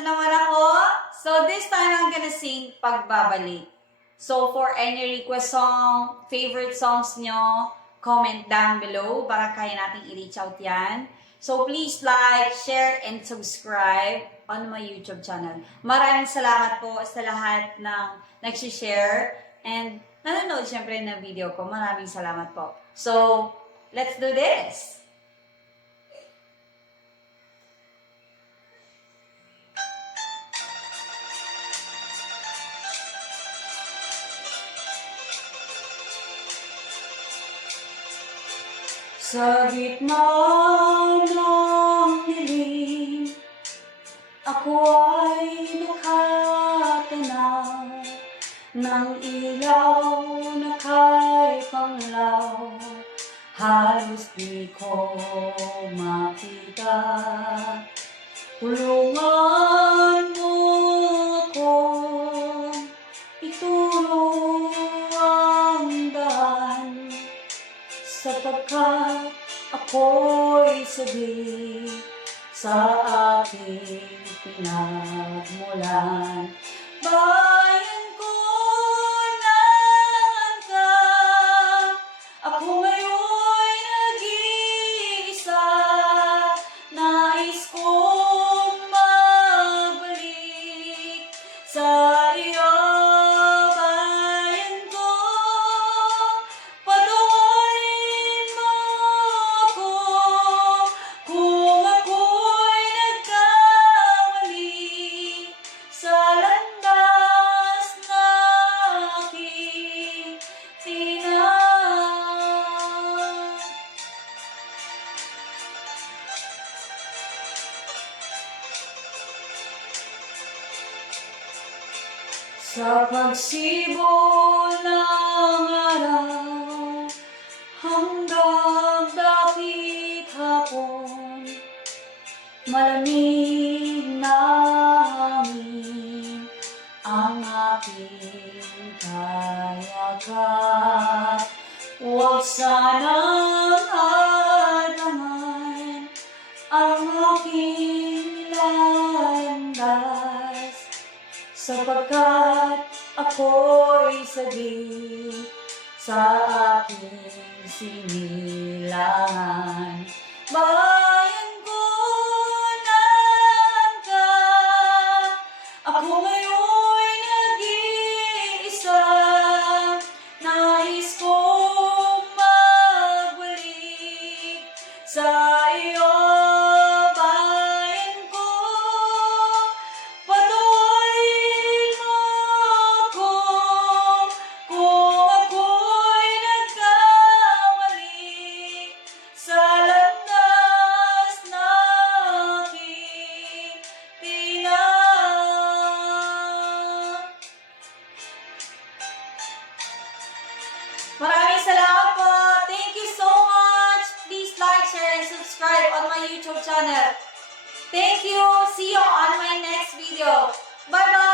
na naman ako. So this time I'm gonna sing Pagbabalik. So for any request song, favorite songs nyo, comment down below para kaya natin i-reach out yan. So please like, share, and subscribe on my YouTube channel. Maraming salamat po sa lahat ng nag-share and nanonood syempre ng video ko. Maraming salamat po. So, let's do this! Sa gitna ng dilim, ako ay nakatanaw ng ilaw na kay panglaw. Halos di ko makita. Tulungan mo ako, ituro ang daan, sapagkat ako'y sabi sa aking pinagmulan. Bayan ko naman ka, ako ngayon'y nag-iisa. Nais kong magbalik sa iyo. Sa pagsibol ng araw hanggang dapit hapon, malamig na hangin ang aking kayakap. Huwag sanang hadlangan ang aking landas, sapagkat ako'y sagip sa aking sinilangan. Bayan ko naman ka, ako ngayon'y nag-iisa. Nais kong magbalik sa iyo. Maraming salamat po. Thank you so much. Please like, share, and subscribe on my YouTube channel. Thank you. See you on my next video. Bye-bye.